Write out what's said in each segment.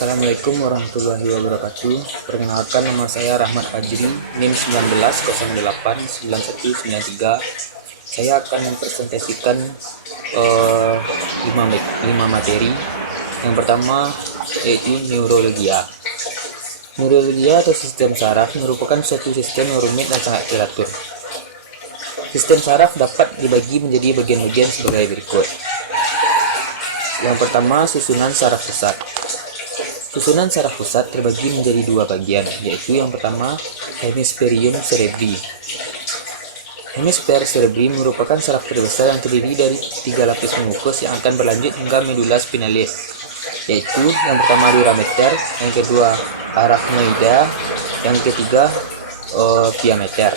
Assalamualaikum warahmatullahi wabarakatuh. Perkenalkan, nama saya Rahmat Fajri, NIM 19089193. Saya akan mempresentasikan 5 materi. Yang pertama yaitu neurologia. Neurologia atau sistem saraf merupakan suatu sistem yang rumit dan sangat teratur. Sistem saraf dapat dibagi menjadi bagian-bagian sebagai berikut. Yang pertama, susunan saraf pusat. Susunan saraf pusat terbagi menjadi dua bagian, yaitu yang pertama, hemisferium cerebri. Hemisfer cerebri merupakan saraf terbesar yang terdiri dari 3 lapis pengukus yang akan berlanjut hingga medula spinalis, yaitu yang pertama dura mater, yang kedua arachnoida, yang ketiga pia mater.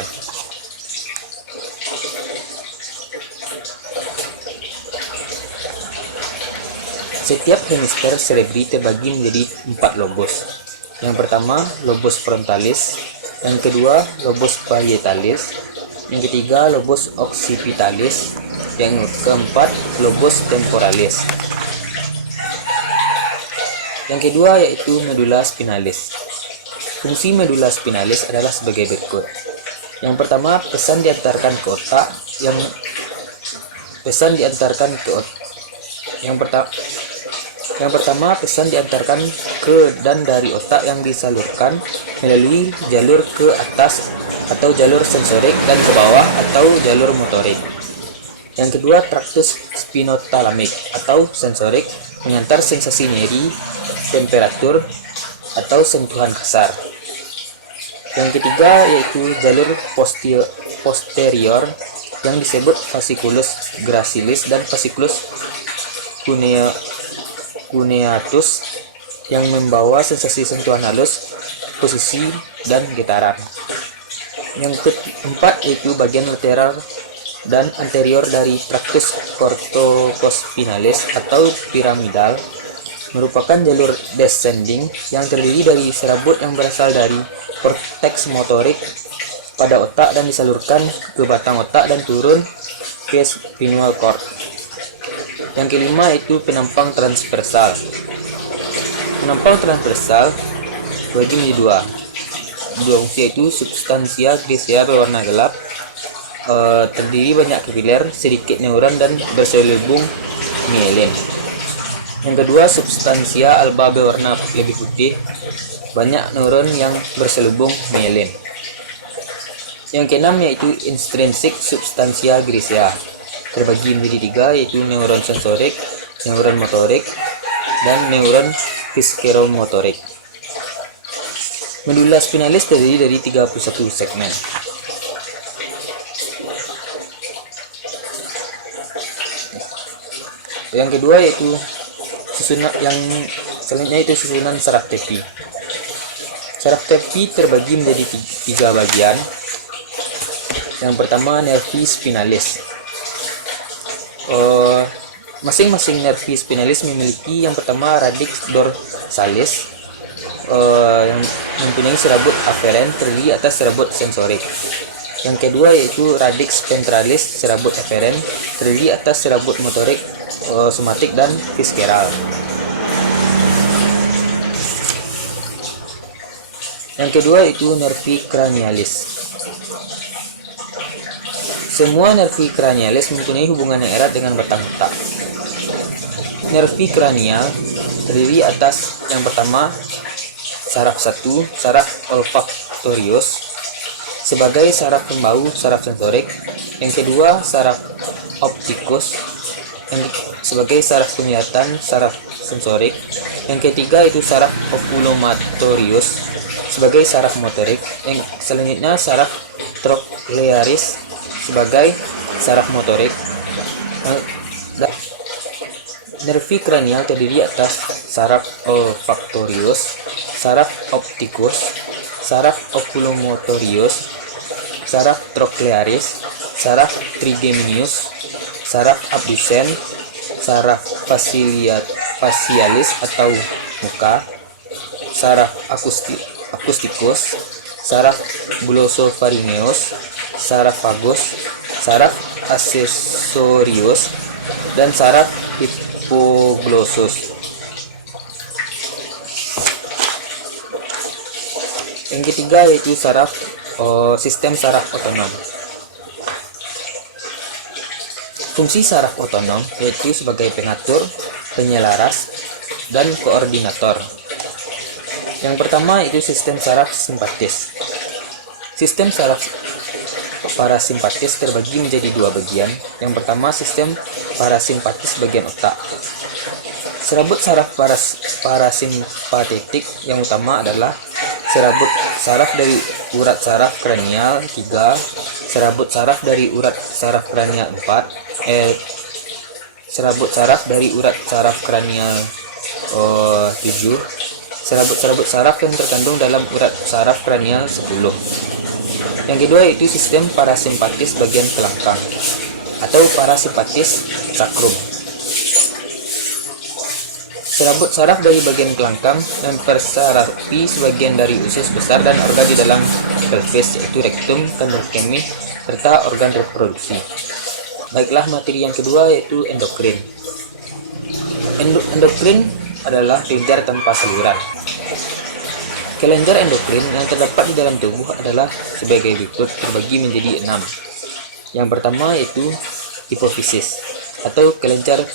Setiap hemisfer cerebri terbagi menjadi 4 lobus. Yang pertama, lobus frontalis, yang kedua, lobus parietalis, yang ketiga, lobus occipitalis, yang keempat, lobus temporalis. Yang kedua yaitu medula spinalis. Fungsi medula spinalis adalah sebagai berikut. Yang pertama, pesan diantarkan ke otak. Yang pertama, pesan diantarkan ke dan dari otak yang disalurkan melalui jalur ke atas atau jalur sensorik dan ke bawah atau jalur motorik. Yang kedua, traktus spinotalamik atau sensorik mengantar sensasi nyeri, temperatur, atau sentuhan kasar. Yang ketiga yaitu jalur posterior yang disebut fasciculus gracilis dan fasciculus cuneatus yang membawa sensasi sentuhan halus, posisi, dan getaran. Yang keempat yaitu bagian lateral dan anterior dari traktus corticospinalis atau piramidal, merupakan jalur descending yang terdiri dari serabut yang berasal dari korteks motorik pada otak dan disalurkan ke batang otak dan turun ke spinal cord. Yang kelima yaitu penampang transversal. Penampang transversal bagi menjadi dua fungsi, yaitu substansia grisea berwarna gelap, terdiri banyak kapiler, sedikit neuron, dan berselubung mielin. Yang kedua, substansia alba berwarna lebih putih, banyak neuron yang berselubung mielin. Yang keenam yaitu intrinsik substansia grisea, terbagi menjadi 3, yaitu neuron sensorik, neuron motorik, dan neuron visceromotorik. Medula spinalis terdiri dari 31 segmen. Yang kedua yaitu susunan saraf tepi. Saraf tepi terbagi menjadi 3 bagian. Yang pertama, nervi spinalis. Masing-masing nervi spinalis memiliki yang pertama radix dorsalis yang mempunyai serabut aferen terdiri atas serabut sensorik. Yang kedua yaitu radix ventralis, serabut aferen terdiri atas serabut motorik, somatik, dan visceral. Yang kedua yaitu nervi cranialis. Semua nervi cranialis mempunyai hubungan yang erat dengan batang otak. Nervi cranial terdiri atas yang pertama saraf 1, saraf olfaktorius sebagai saraf pembau, saraf sensorik. Yang kedua, saraf optikus sebagai saraf penglihatan, saraf sensorik. Yang ketiga itu saraf oculomotorius sebagai saraf motorik. Yang selanjutnya saraf trochlearis sebagai saraf motorik. Nervi kranial terdiri atas saraf olfaktorius, saraf optikus, saraf oculomotorius, saraf trochlearis, saraf trigeminus, saraf abducens, saraf facialis atau muka, saraf acusticus, saraf glossopharyngeus, saraf vagus, saraf accessorius, dan saraf hypoglossus. Yang ketiga yaitu sistem saraf otonom. Fungsi saraf otonom yaitu sebagai pengatur, penyelaras, dan koordinator. Yang pertama itu sistem saraf simpatis. Sistem saraf parasimpatis terbagi menjadi dua bagian. Yang pertama sistem parasimpatis bagian otak. Serabut saraf parasimpatetik yang utama adalah serabut saraf dari urat saraf kranial 3, serabut saraf dari urat saraf kranial 4, serabut saraf dari urat saraf kranial 7, serabut saraf yang terkandung dalam urat saraf kranial 10. Yang kedua yaitu sistem parasimpatis bagian kelangkang atau parasimpatis sakrum. Serabut saraf dari bagian kelangkang mempersarafi sebagian dari usus besar dan organ di dalam pelvis yaitu rektum, kandung kemih, serta organ reproduksi. Baiklah, materi yang kedua yaitu endokrin. Endokrin adalah kelenjar tanpa saluran. Kelenjar endokrin yang terdapat di dalam tubuh adalah sebagai berikut, terbagi menjadi 6. Yang pertama yaitu hipofisis atau kelenjar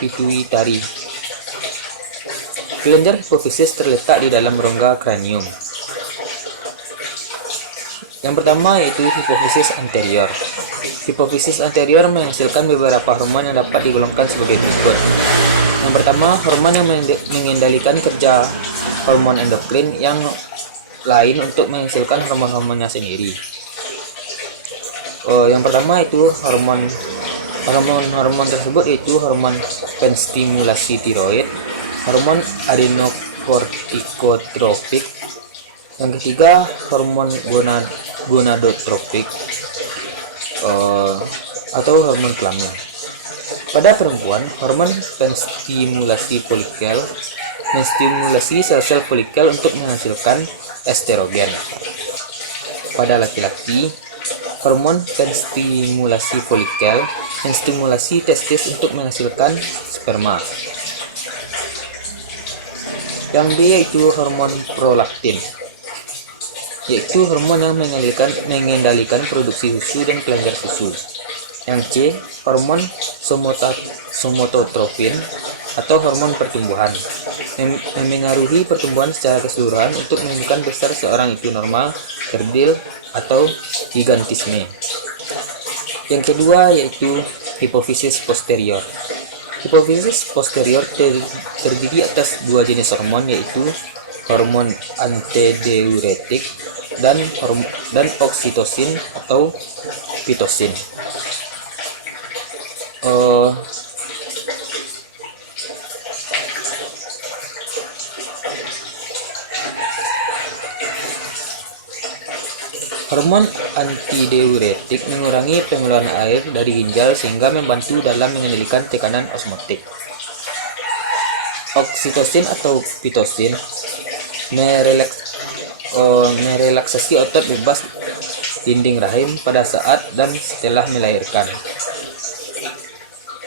pituitari. Kelenjar hipofisis terletak di dalam rongga kranium. Yang pertama yaitu hipofisis anterior. Hipofisis anterior menghasilkan beberapa hormon yang dapat digolongkan sebagai berikut. Yang pertama, hormon yang mengendalikan kerja hormon endokrin yang lain untuk menghasilkan hormon-hormonnya sendiri. Yang pertama itu hormon tersebut yaitu hormon penstimulasi tiroid, hormon adenokortikotropik. Yang ketiga, hormon gonadotropik atau hormon kelamin. Pada perempuan, hormon penstimulasi folikel menstimulasi sel-sel folikel untuk menghasilkan estrogen. Pada laki-laki, hormon penstimulasi folikel menstimulasi testis untuk menghasilkan sperma. Yang B yaitu hormon prolaktin, yaitu hormon yang mengendalikan produksi susu dan kelenjar susu. Yang C, hormon somatotrofin atau hormon pertumbuhan, memengaruhi pertumbuhan secara keseluruhan untuk menentukan besar seorang itu normal, kerdil, atau gigantisme. Yang kedua yaitu hipofisis posterior. Hipofisis posterior terdiri atas dua jenis hormon yaitu hormon antidiuretik dan oksitosin atau pitocin. Hormon antidiuretik mengurangi pengeluaran air dari ginjal sehingga membantu dalam mengendalikan tekanan osmotik. Oksitosin atau pitocin merelaksasi otot bebas dinding rahim pada saat dan setelah melahirkan.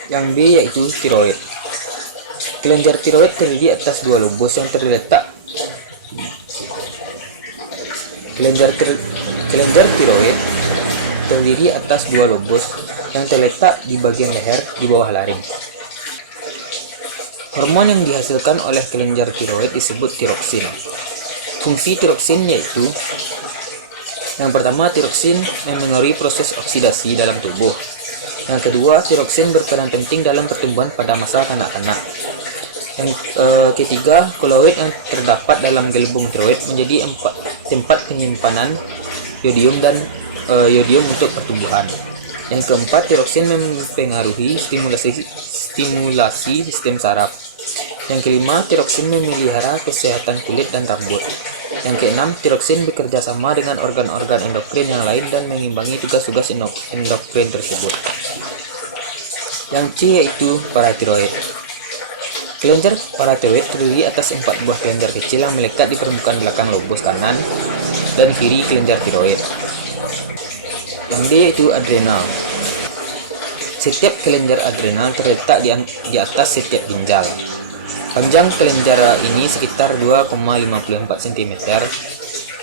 Yang B yaitu tiroid. Kelenjar tiroid terdiri atas dua lobus yang terletak. Kelenjar tiroid terdiri atas dua lobus yang terletak di bagian leher di bawah laring. Hormon yang dihasilkan oleh kelenjar tiroid disebut tiroksin. Fungsi tiroksin yaitu yang pertama, tiroksin memengaruhi proses oksidasi dalam tubuh. Yang kedua, tiroksin berperan penting dalam pertumbuhan pada masa kanak-kanak. Yang ketiga, koloid yang terdapat dalam gelembung tiroid menjadi tempat penyimpanan yodium untuk pertumbuhan. Yang keempat, tiroksin mempengaruhi stimulasi sistem saraf. Yang kelima, tiroksin memelihara kesehatan kulit dan rambut. Yang keenam, tiroksin bekerja sama dengan organ-organ endokrin yang lain dan mengimbangi tugas-tugas endokrin tersebut. Yang C yaitu paratiroid. Kelenjar paratiroid terdiri atas 4 buah kelenjar kecil yang melekat di permukaan belakang lobus kanan dan kiri kelenjar tiroid. Yang D yaitu adrenal. Setiap kelenjar adrenal terletak di atas setiap ginjal. Panjang kelenjar ini sekitar 2,54 cm.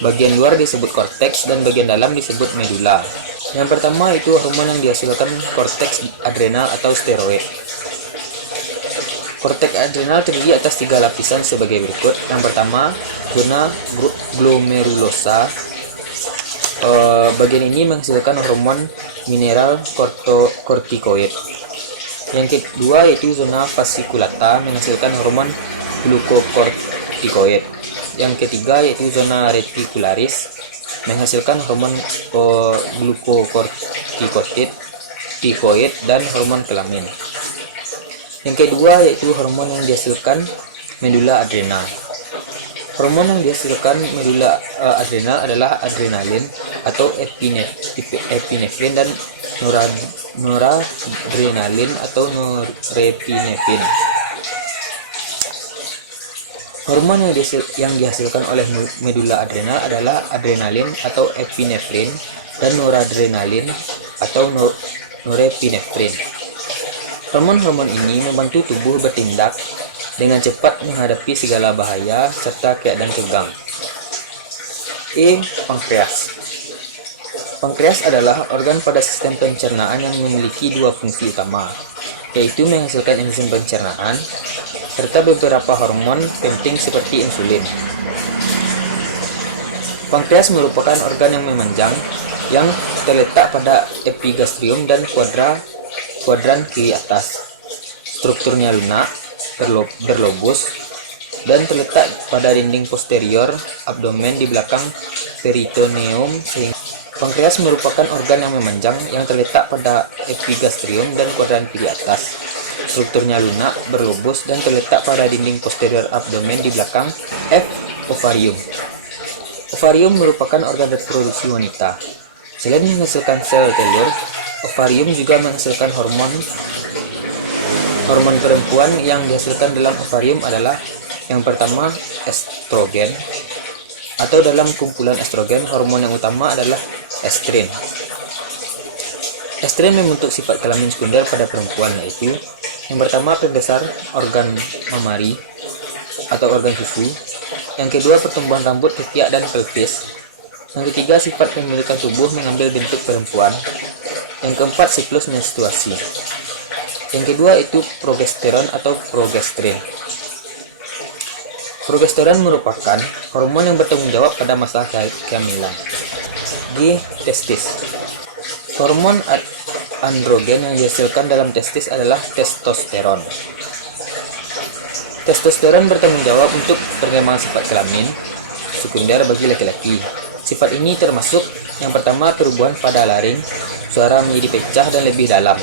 Bagian luar disebut korteks dan bagian dalam disebut medula. Yang pertama itu hormon yang dihasilkan korteks adrenal atau steroid. Korteks adrenal terdiri atas 3 lapisan sebagai berikut. Yang pertama, zona glomerulosa. Bagian ini menghasilkan hormon mineral kortikoid. Yang kedua yaitu zona fasciculata menghasilkan hormon glukokortikoid. Yang ketiga yaitu zona reticularis menghasilkan hormon glukokortikoid dan hormon kelamin. Yang kedua yaitu hormon yang dihasilkan medula adrenal. Hormon yang dihasilkan medula adrenal adalah adrenalin atau epinefrin dan noradrenalin atau norepinefrin. Hormon yang dihasilkan oleh medula adrenal adalah adrenalin atau epinefrin dan noradrenalin atau norepinefrin. Hormon-hormon ini membantu tubuh bertindak dengan cepat menghadapi segala bahaya serta keadaan tegang. Pankreas. Pankreas adalah organ pada sistem pencernaan yang memiliki 2 fungsi utama, yaitu menghasilkan enzim pencernaan serta beberapa hormon penting seperti insulin. Pankreas merupakan organ yang memanjang yang terletak pada epigastrium dan kuadran kiri atas. Strukturnya lunak, berlobus, dan terletak pada dinding posterior abdomen di belakang peritoneum. Pankreas merupakan organ yang memanjang yang terletak pada epigastrium dan kuadran kiri atas. Strukturnya lunak, berlobus, dan terletak pada dinding posterior abdomen di belakang ovarium. Ovarium merupakan organ reproduksi wanita. Selain menghasilkan sel telur, ovarium juga menghasilkan hormon perempuan. Yang dihasilkan dalam ovarium adalah yang pertama estrogen, atau dalam kumpulan estrogen, hormon yang utama adalah estrin. Estrin membentuk sifat kelamin sekunder pada perempuan, yaitu yang pertama pembesar organ mamari atau organ susu. Yang kedua pertumbuhan rambut, ketiak, dan pelvis. Yang ketiga sifat pemilikan tubuh mengambil bentuk perempuan. Yang keempat siklus menstruasi. Yang kedua itu progesteron atau progesterin. Progesteron merupakan hormon yang bertanggung jawab pada masa kehamilan. Testis. Hormon androgen yang dihasilkan dalam testis adalah testosteron. Testosteron bertanggung jawab untuk perkembangan sifat kelamin sekunder bagi laki-laki. Sifat ini termasuk yang pertama perubahan pada laring, suara menjadi pecah dan lebih dalam.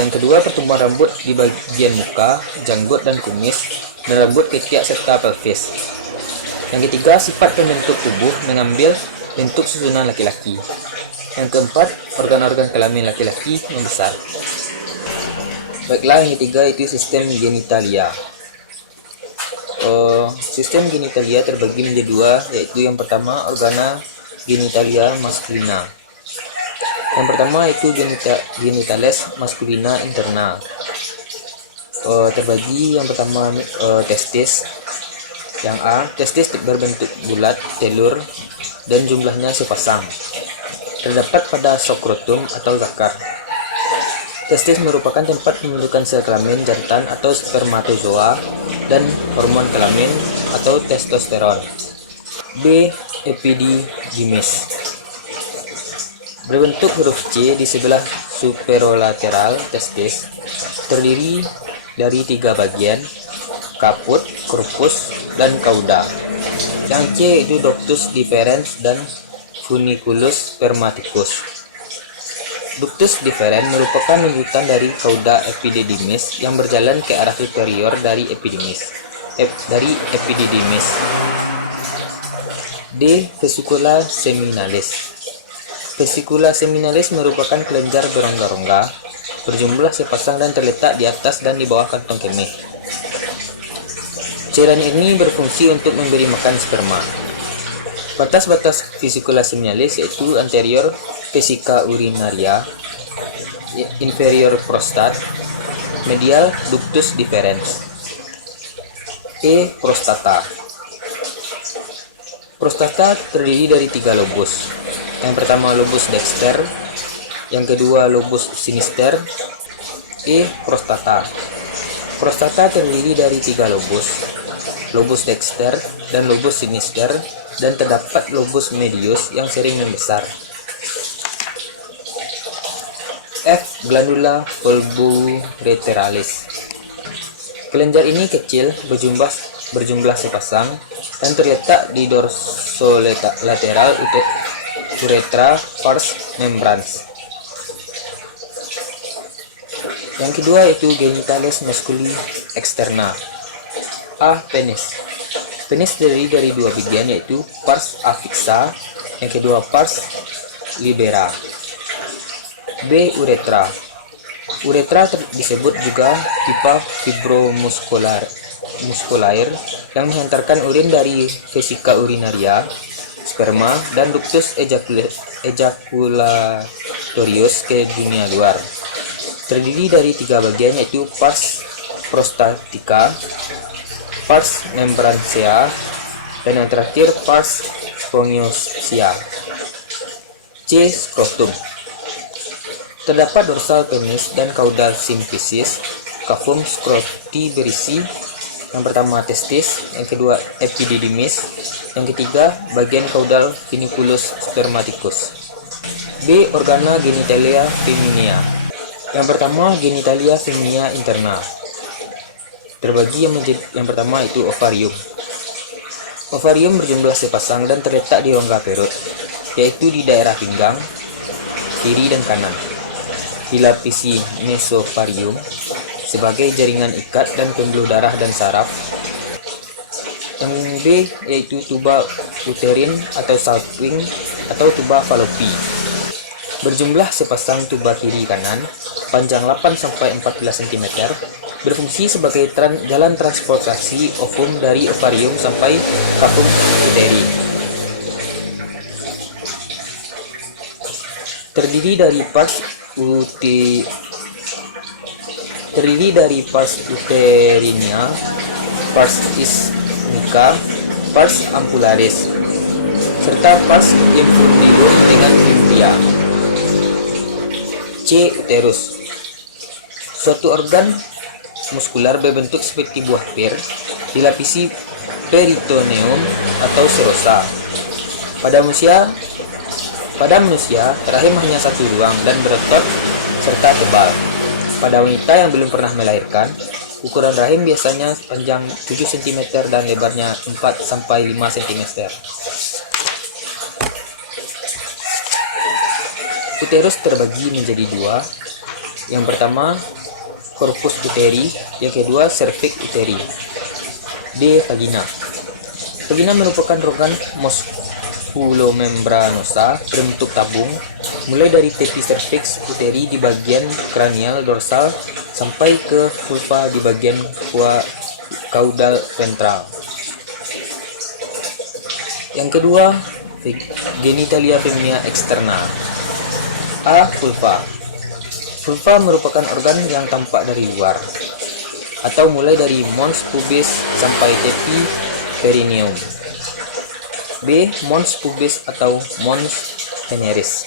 Yang kedua pertumbuhan rambut di bagian muka, janggut dan kumis, dan rambut, ketiak serta pelvis. Yang ketiga sifat pembentuk tubuh mengambil bentuk susunan laki-laki. Yang keempat, organ-organ kelamin laki-laki membesar. Baiklah, yang ketiga itu sistem genitalia. Sistem genitalia terbagi menjadi 2, yaitu yang pertama organa genitalia maskulina. Yang pertama itu genitales maskulina interna. Terbagi yang pertama testis. Yang A, testis berbentuk bulat, telur, dan jumlahnya sepasang. Terdapat pada skrotum atau zakar. Testis merupakan tempat pembentukan sel kelamin jantan atau spermatozoa dan hormon kelamin atau testosteron. B. Epididymis. Berbentuk huruf C di sebelah superolateral testis, terdiri dari 3 bagian, kaput, corpus, dan cauda. Yang C itu ductus deferens dan funiculus spermaticus. Ductus deferens merupakan lanjutan dari cauda epididymis yang berjalan ke arah superior dari epididymis. D. Vesicula seminalis. Vesicula seminalis merupakan kelenjar berongga-rongga, berjumlah sepasang dan terletak di atas dan di bawah kantong kemih. Cairan ini berfungsi untuk memberi makan sperma. Batas-batas vesicula seminalis yaitu anterior vesica urinaria, inferior prostat, medial ductus deferens. Prostata. Prostata terdiri dari 3 lobus. Yang pertama lobus dexter, yang kedua lobus sinister. Prostata. Prostata terdiri dari 3 lobus, lobus dexter dan lobus sinister, dan terdapat lobus medius yang sering membesar. Glandula pulboreteralis. Kelenjar ini kecil, berjumlah sepasang, dan terletak di dorsolateral uretra pars membrans. Yang kedua yaitu genitalis masculi externa. Penis. Penis terdiri dari 2 bagian yaitu pars affixa, yang kedua pars libera. Uretra. Uretra disebut juga pipa fibromuskulair yang menghantarkan urin dari vesika urinaria, sperma, dan ductus ejaculatorius ke dunia luar. Terdiri dari 3 bagian yaitu pars prostatica, pars membrancea, dan yang terakhir pars spongiosea. Scrotum. Terdapat dorsal penis dan caudal symphysis, cavum scroti berisi. Yang pertama testis, yang kedua epididymis, yang ketiga bagian caudal funiculus spermaticus. Organa genitalia feminia. Yang pertama genitalia feminia interna. Terbagi yang pertama itu ovarium. Ovarium berjumlah sepasang dan terletak di rongga perut, yaitu di daerah pinggang kiri dan kanan. Dilapisi mesovarium sebagai jaringan ikat dan pembuluh darah dan saraf. Yang B yaitu tuba uterin atau salping atau tuba fallopi. Berjumlah sepasang tuba kiri kanan, panjang 8-14 cm, berfungsi sebagai jalan transportasi ovum dari ovarium sampai cavum uteri. Terdiri dari pars uterinia, pars ischica, pars ampullaris, serta pars infundibulum dengan fimbria. Uterus. Suatu organ muskular berbentuk seperti buah pir, dilapisi peritoneum atau serosa. Pada manusia, rahim hanya satu ruang dan berotot serta tebal. Pada wanita yang belum pernah melahirkan, ukuran rahim biasanya panjang 7 cm dan lebarnya 4-5 cm. Uterus terbagi menjadi 2. Yang pertama, corpus uteri, yang kedua, cervix uteri. Vagina. Vagina merupakan organ musculomembranosa berbentuk tabung, mulai dari tepi cervix uteri di bagian kranial dorsal sampai ke vulva di bagian caudal ventral. Yang kedua, genitalia femina externa. Vulva. Vulva merupakan organ yang tampak dari luar, atau mulai dari mons pubis sampai tepi perineum. Mons pubis atau mons veneris.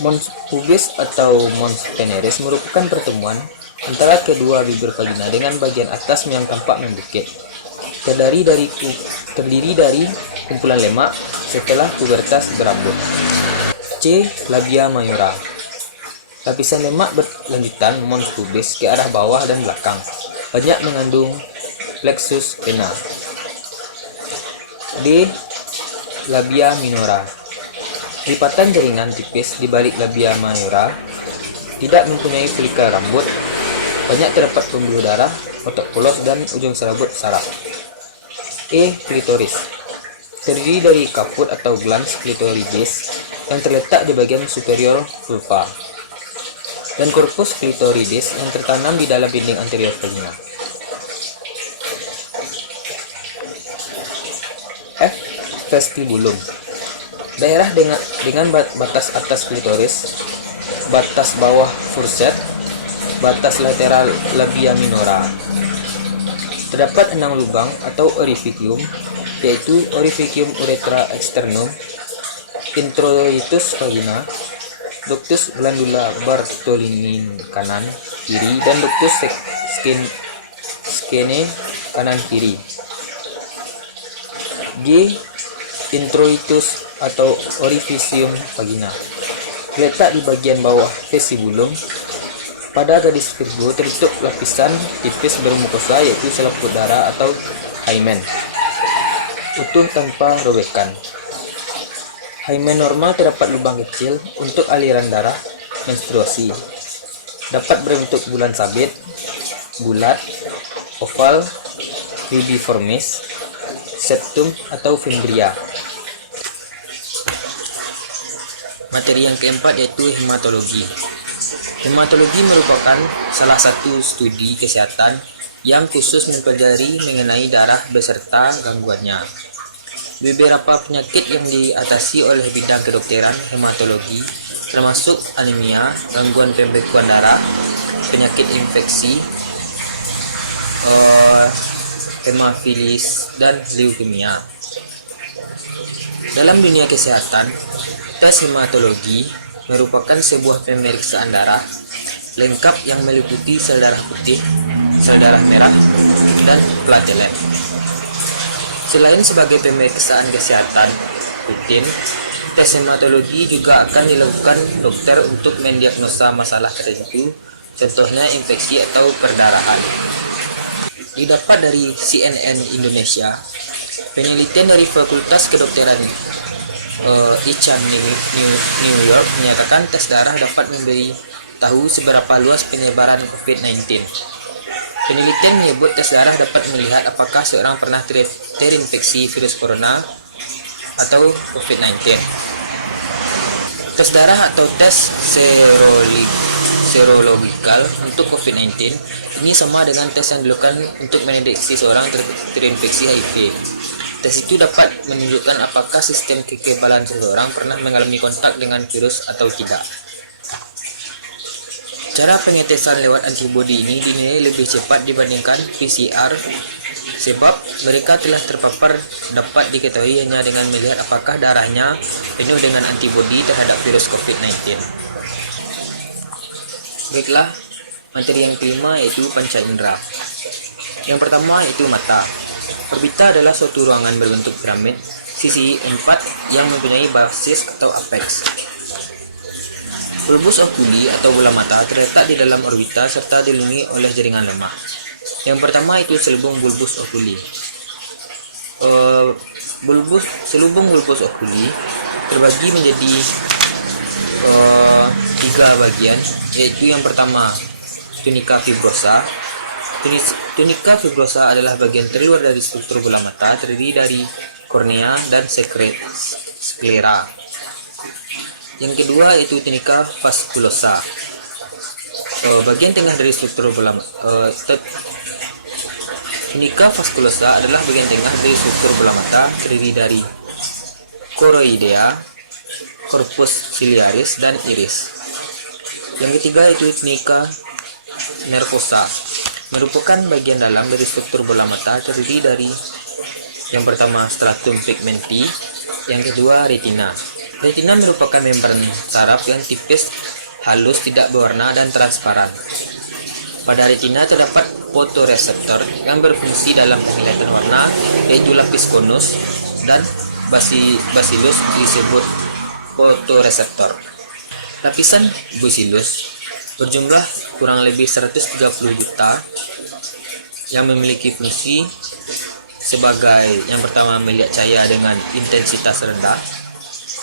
Mons pubis atau mons veneris merupakan pertemuan antara kedua bibir vagina dengan bagian atas yang tampak membukit. Terdiri dari kumpulan lemak setelah pubertas berambut. Labia mayora. Lapisan lemak berlanjutan mons pubis ke arah bawah dan belakang, banyak mengandung plexus vena. Labia minora. Lipatan jaringan tipis di balik labia mayora, tidak mempunyai folika rambut, banyak terdapat pembuluh darah, otot polos, dan ujung serabut saraf. Klitoris. Terdiri dari kaput atau glans clitoridis yang terletak di bagian superior vulva, dan corpus clitoridis yang tertanam di dalam dinding anterior vagina. Vestibulum. Daerah dengan batas atas klitoris, batas bawah furset, batas lateral labia minora. Terdapat 6 lubang atau orificium, yaitu orificium uretra externum, introitus vagina, ductus glandula Bartholini kanan kiri, dan ductus skene kanan kiri. G. Introitus atau orificium vagina terletak di bagian bawah vestibulum. Pada gadis Virgo tertutup lapisan tipis bermukosa, yaitu selaput darah atau hymen, utuh tanpa robekan. Hymen normal terdapat lubang kecil untuk aliran darah menstruasi. Dapat berbentuk bulan sabit, bulat, oval, ribiformis, septum atau fimbria. Materi yang keempat yaitu hematologi. Hematologi merupakan salah satu studi kesehatan yang khusus mempelajari mengenai darah beserta gangguannya. Beberapa penyakit yang diatasi oleh bidang kedokteran hematologi termasuk anemia, gangguan pembekuan darah, penyakit infeksi, hemofilis, dan leukemia. Dalam dunia kesehatan, tes hematologi merupakan sebuah pemeriksaan darah lengkap yang meliputi sel darah putih, sel darah merah, dan platelet. Selain sebagai pemeriksaan kesehatan rutin, tes hematologi juga akan dilakukan dokter untuk mendiagnosa masalah tertentu, contohnya infeksi atau perdarahan. Didapat dari CNN Indonesia, penelitian dari Fakultas Kedokteran Icahn New York menyatakan tes darah dapat memberi tahu seberapa luas penyebaran COVID-19. Penelitian menyebut tes darah dapat melihat apakah seorang pernah terinfeksi virus corona atau COVID-19. Tes darah atau tes serologikal untuk COVID-19 ini sama dengan tes yang dilakukan untuk mendeteksi seorang terinfeksi HIV. Tes itu dapat menunjukkan apakah sistem kekebalan seseorang pernah mengalami kontak dengan virus atau tidak. Cara pengetesan lewat antibodi ini dinilai lebih cepat dibandingkan PCR sebab mereka telah terpapar dapat diketahui hanya dengan melihat apakah darahnya penuh dengan antibodi terhadap virus COVID-19. Baiklah, materi yang kelima yaitu panca indera. Yang pertama yaitu mata. Orbita adalah suatu ruangan berbentuk piramid sisi 4 yang mempunyai basis atau apex. Bulbus oculi atau bola mata terletak di dalam orbita serta dilindungi oleh jaringan lemak. Yang pertama itu selubung bulbus oculi. Selubung bulbus oculi terbagi menjadi 3 bagian, yaitu yang pertama tunica fibrosa. Tunica fibrosa adalah bagian terluar dari struktur bola mata, terdiri dari kornea dan sklera. Yang kedua yaitu tunica vasculosa. Bagian tengah dari struktur bola tunica vasculosa adalah bagian tengah dari struktur bola mata, terdiri dari choroidea, corpus ciliaris, dan iris. Yang ketiga yaitu tunica nervosa, merupakan bagian dalam dari struktur bola mata, terdiri dari yang pertama stratum pigmenti, yang kedua retina. Retina merupakan membran saraf yang tipis, halus, tidak berwarna, dan transparan. Pada retina terdapat fotoreseptor yang berfungsi dalam penglihatan warna, yaitu lapis konus dan bacillus disebut fotoreseptor. Lapisan bacillus berjumlah kurang lebih 130 juta yang memiliki fungsi sebagai yang pertama melihat cahaya dengan intensitas rendah,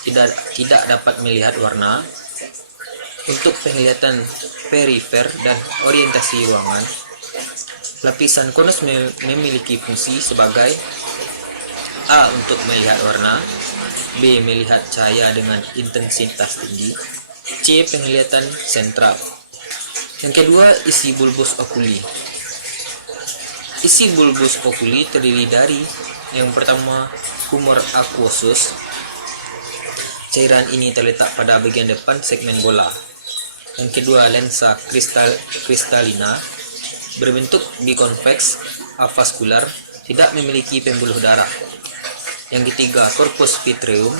tidak dapat melihat warna, untuk penglihatan perifer dan orientasi ruangan. Lapisan konus memiliki fungsi sebagai A. Untuk melihat warna, B. Melihat cahaya dengan intensitas tinggi, C. Penglihatan sentral. Yang kedua, isi bulbus oculi. Isi bulbus oculi terdiri dari yang pertama humor aquosus. Cairan ini terletak pada bagian depan segmen bola. Yang kedua, lensa kristalina berbentuk bikonveks avaskular, tidak memiliki pembuluh darah. Yang ketiga, corpus vitreum,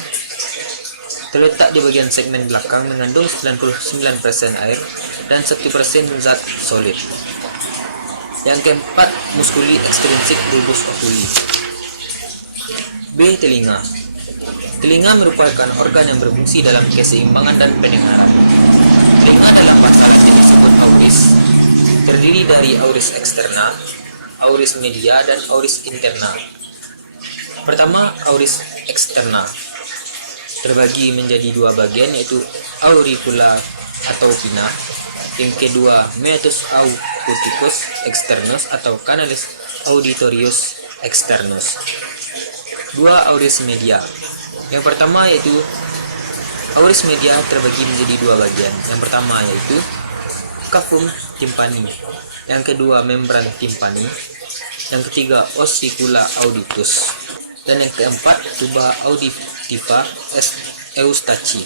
terletak di bagian segmen belakang, mengandung 99% air dan 1% zat solid. Yang keempat, musculi extrinsic bulbus oculi. B. Telinga. Telinga merupakan organ yang berfungsi dalam keseimbangan dan pendengaran. Telinga dalam bahasa Latin disebut auris, terdiri dari auris externa, auris media, dan auris interna. Pertama, auris externa terbagi menjadi dua bagian, yaitu auricula atau pinna. Yang kedua, meatus aucuticus externus atau canalis auditorius externus. Dua, auris media. Yang pertama yaitu auris media terbagi menjadi dua bagian. Yang pertama yaitu cavum timpani, yang kedua membran timpani, yang ketiga ossicula auditus, dan yang keempat tuba auditiva eustachi.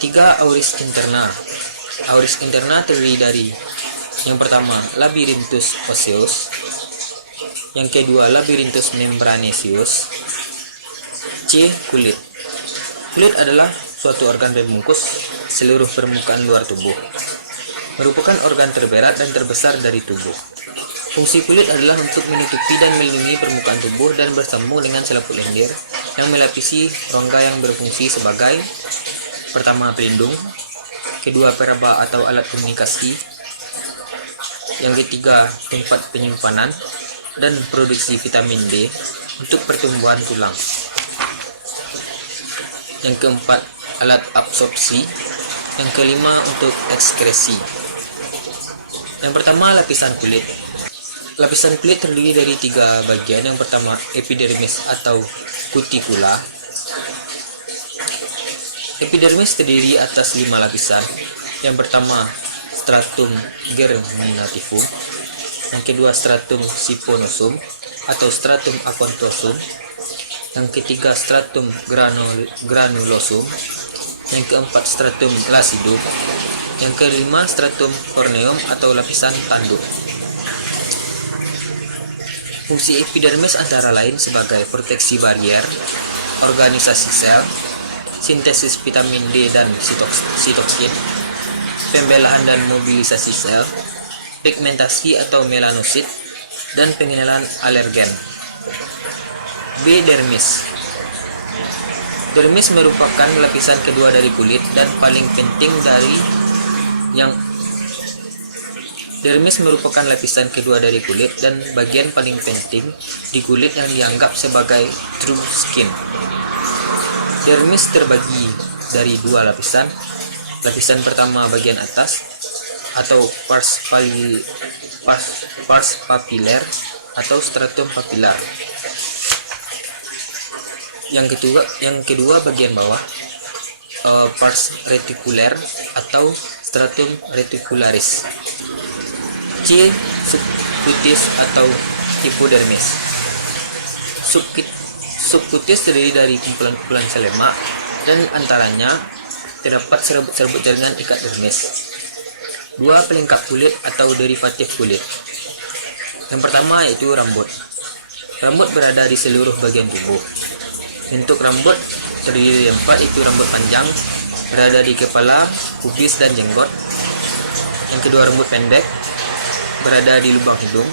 Tiga, auris interna. Auris interna terdiri dari yang pertama labyrinthus osseus, yang kedua labyrinthus membranaceus. C. Kulit. Kulit adalah suatu organ pembungkus seluruh permukaan luar tubuh. Merupakan organ terberat dan terbesar dari tubuh. Fungsi kulit adalah untuk menutupi dan melindungi permukaan tubuh dan bersambung dengan selaput lendir yang melapisi rongga yang berfungsi sebagai pertama pelindung, kedua peraba atau alat komunikasi, yang ketiga tempat penyimpanan dan produksi vitamin D untuk pertumbuhan tulang, yang keempat alat absorpsi, yang kelima untuk ekskresi. Yang pertama, lapisan kulit. Lapisan kulit terdiri dari tiga bagian. Yang pertama, epidermis atau cuticula. Epidermis terdiri atas 5 lapisan. Yang pertama, stratum germinativum. Yang kedua, stratum siponosum atau stratum acanthosum. Yang ketiga, stratum granulosum. Yang keempat, stratum lacidum. Yang kelima, stratum corneum atau lapisan tanduk. Fungsi epidermis antara lain sebagai proteksi barrier, organisasi sel, sintesis vitamin D dan sitokin, pembelahan dan mobilisasi sel, pigmentasi atau melanosit, dan pengenalan alergen. B. Dermis. Dermis merupakan lapisan kedua dari kulit dan paling penting dari Dermis merupakan lapisan kedua dari kulit dan bagian paling penting di kulit yang dianggap sebagai true skin. Dermis terbagi dari dua lapisan. Lapisan pertama bagian atas atau pars papiler atau stratum papilar. Yang kedua bagian bawah, pars reticular atau stratum reticularis. C. Subcutis atau hipodermis. Subcutis terdiri dari kumpulan-kumpulan sel lemak dan antaranya terdapat serbuk-serbuk jaringan ikat dermis. Dua, pelengkap kulit atau derivatif kulit. Yang pertama yaitu rambut. Rambut berada di seluruh bagian tubuh. Bentuk rambut terdiri dari 4, yaitu rambut panjang berada di kepala, pubis, dan jenggot. Yang kedua, rambut pendek berada di lubang hidung,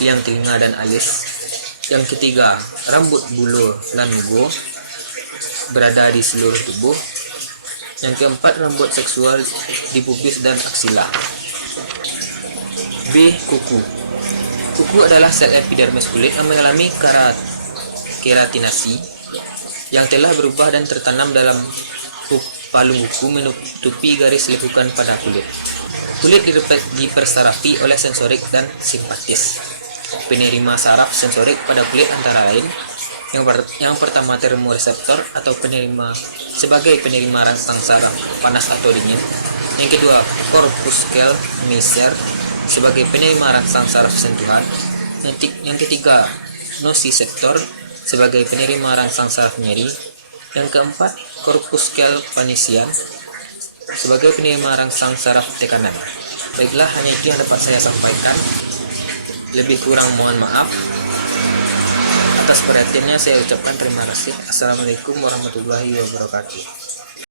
liang telinga, dan alis. Yang ketiga, rambut bulu lanugo berada di seluruh tubuh. Yang keempat, rambut seksual di pubis dan aksila. B. Kuku. Kuku adalah sel epidermis kulit yang mengalami keratinasi yang telah berubah dan tertanam dalam palung kuku menutupi garis lekukan pada kulit. Kulit dipersarafi oleh sensorik dan simpatis. Penerima saraf sensorik pada kulit antara lain yang pertama termoreseptor atau penerima sebagai penerima rangsang saraf panas atau dingin. Yang kedua, corpuscle measure sebagai penerima rangsang saraf sentuhan. Yang ketiga, nociceptor sebagai penerima rangsang saraf nyeri. Yang keempat, corpuscle panisian sebagai penerima rangsang saraf tekanan. Baiklah, hanya itu yang dapat saya sampaikan. Lebih kurang mohon maaf. Atas perhatiannya saya ucapkan terima kasih. Assalamualaikum warahmatullahi wabarakatuh.